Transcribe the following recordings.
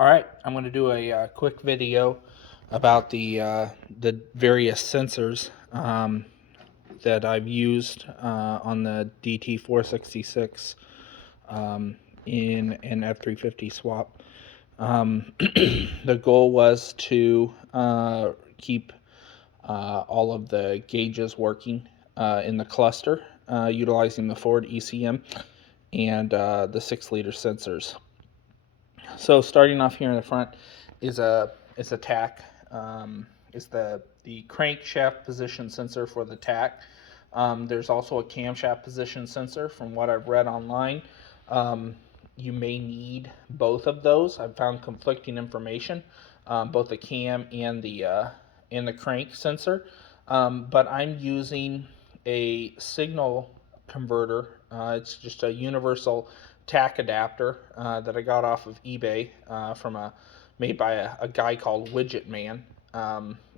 All right, I'm going to do a quick video about the various sensors that I've used on the Dt466 in an F350 swap. The goal was to keep all of the gauges working in the cluster, utilizing the Ford ECM and the 6-liter sensors. So starting off here in the front is a tack. Is the crankshaft position sensor for the tack. There's also a camshaft position sensor. From what I've read online, you may need both of those. I've found conflicting information, both the cam and the crank sensor. But I'm using a signal converter. It's just a universal tack adapter that I got off of eBay made by a guy called Widget Man.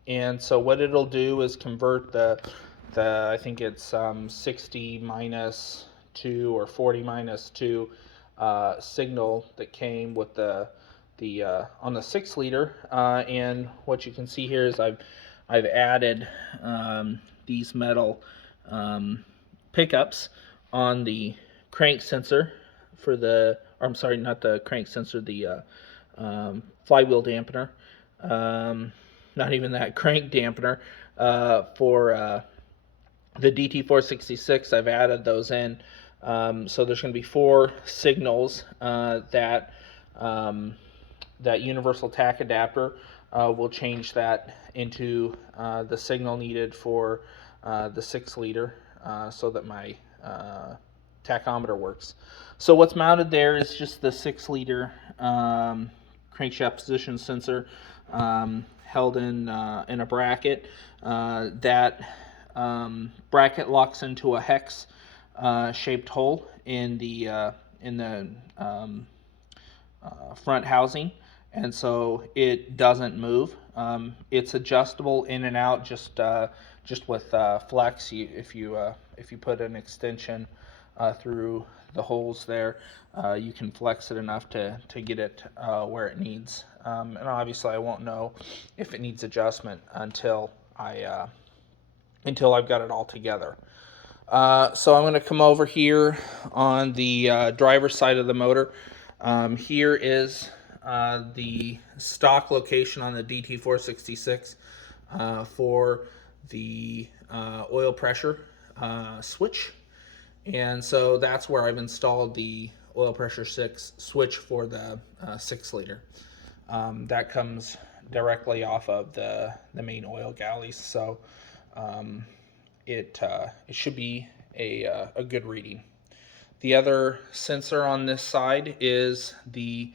And so what it'll do is convert the I think it's 60 minus 2 or 40 minus 2 signal that came with the on the 6-liter. And what you can see here is I've added these metal pickups on the crank sensor for I'm sorry, not the crank sensor, the flywheel dampener. Not even that, crank dampener. For the Dt466, I've added those in. So there's going to be 4 signals that universal tack adapter will change that into the signal needed for the 6-liter so that my tachometer works. So what's mounted there is just the 6-liter crankshaft position sensor held in a bracket. That bracket locks into a hex shaped hole in the front housing, and so it doesn't move. It's adjustable in and out just with flex. If you put an extension through the holes there, you can flex it enough to get it where it needs. And obviously I won't know if it needs adjustment until I've got it all together. So I'm going to come over here on the driver's side of the motor. Here is the stock location on the Dt466 for the oil pressure switch. And so that's where I've installed the oil pressure switch for the 6-liter. That comes directly off of the main oil galleys, so it should be a good reading. The other sensor on this side is the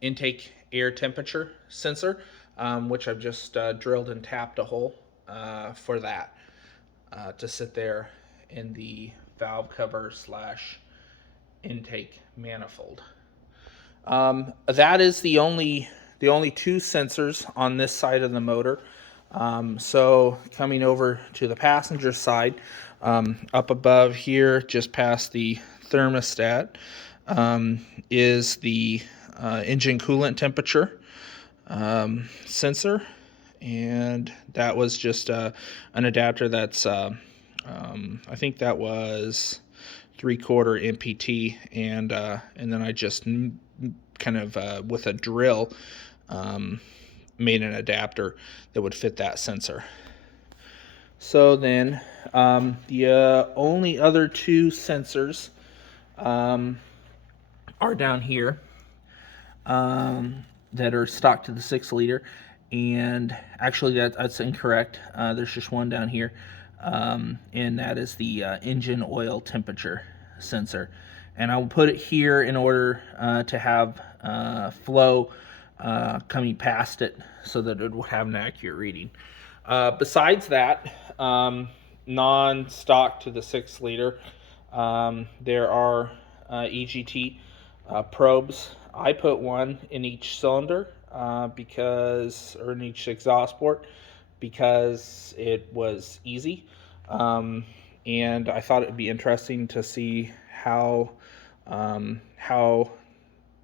intake air temperature sensor, which I've just drilled and tapped a hole for that to sit there in the valve cover / intake manifold. That is the only 2 sensors on this side of the motor. So coming over to the passenger side, up above here, just past the thermostat, is the engine coolant temperature sensor, and that was just an adapter that's I think that was 3/4 MPT, and then I just kind of with a drill made an adapter that would fit that sensor. So then the only other 2 sensors are down here that are stock to the 6-liter, and actually that's incorrect. There's just one down here, and that is the engine oil temperature sensor. And I'll put it here in order to have flow coming past it so that it will have an accurate reading. Besides that, non-stock to the 6-liter, there are EGT probes. I put one in each cylinder or in each exhaust port, because it was easy, and I thought it would be interesting to see how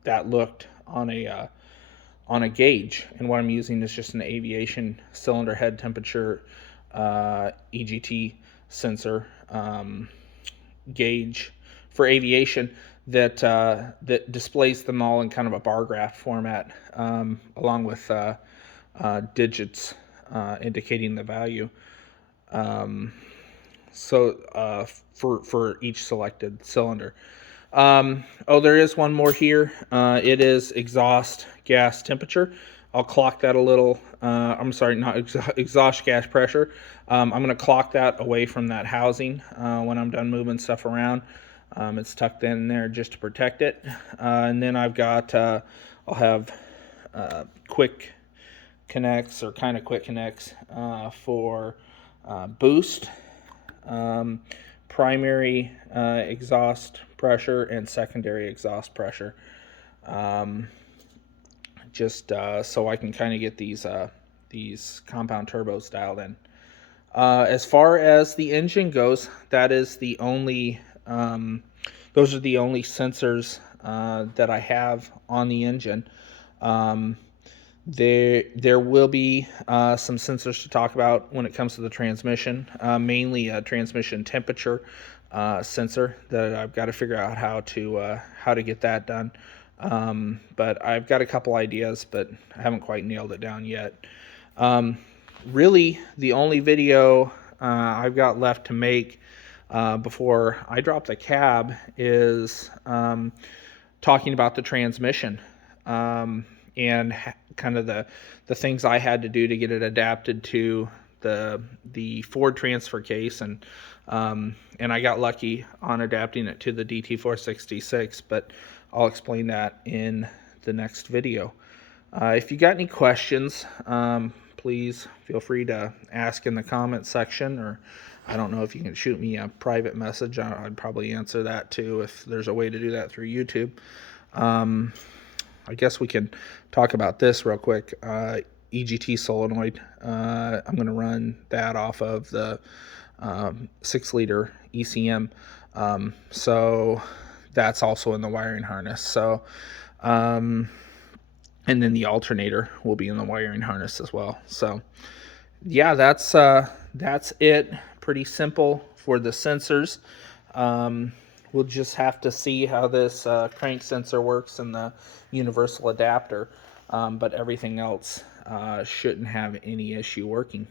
that looked on a gauge, and what I'm using is just an aviation cylinder head temperature EGT sensor gauge for aviation that that displays them all in kind of a bar graph format, along with digits indicating the value. For each selected cylinder. Oh, there is one more here. It is exhaust gas temperature. I'll clock that a little. I'm sorry, not exhaust gas pressure. I'm going to clock that away from that housing when I'm done moving stuff around. It's tucked in there just to protect it. And then I've got, I'll have quick connects, or kind of quick connects, for boost, primary exhaust pressure, and secondary exhaust pressure, just so I can kind of get these compound turbos dialed in. As far as the engine goes, that is the only those are the only sensors that I have on the engine. There will be some sensors to talk about when it comes to the transmission, mainly a transmission temperature sensor that I've got to figure out how to get that done. But I've got a couple ideas, but I haven't quite nailed it down yet. Really, the only video I've got left to make before I drop the cab is talking about the transmission. And kind of the things I had to do to get it adapted to the Ford transfer case, and I got lucky on adapting it to the Dt466, but I'll explain that in the next video. If you got any questions, please feel free to ask in the comment section, or I don't know if you can shoot me a private message. I'd probably answer that too if there's a way to do that through YouTube. I guess we can talk about this real quick. EGT solenoid. I'm going to run that off of the 6-liter ECM. So that's also in the wiring harness. So, and then the alternator will be in the wiring harness as well. So yeah, that's it. Pretty simple for the sensors. We'll just have to see how this crank sensor works in the universal adapter, but everything else shouldn't have any issue working.